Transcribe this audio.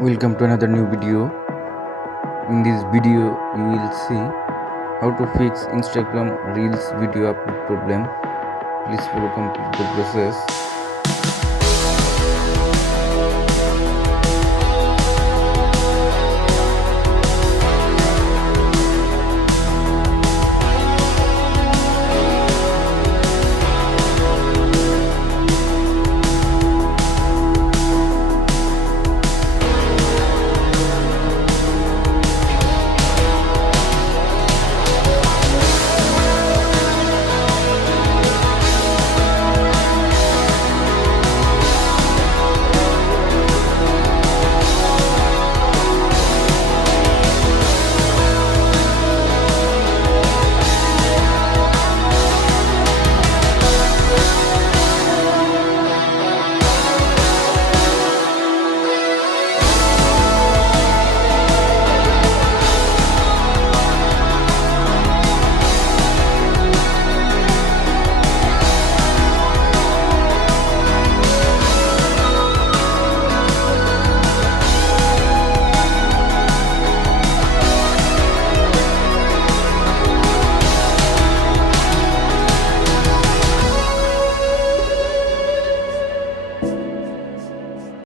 Welcome to another new video. In this video, you will see how to fix Instagram Reels video upload problem. Please follow complete the process.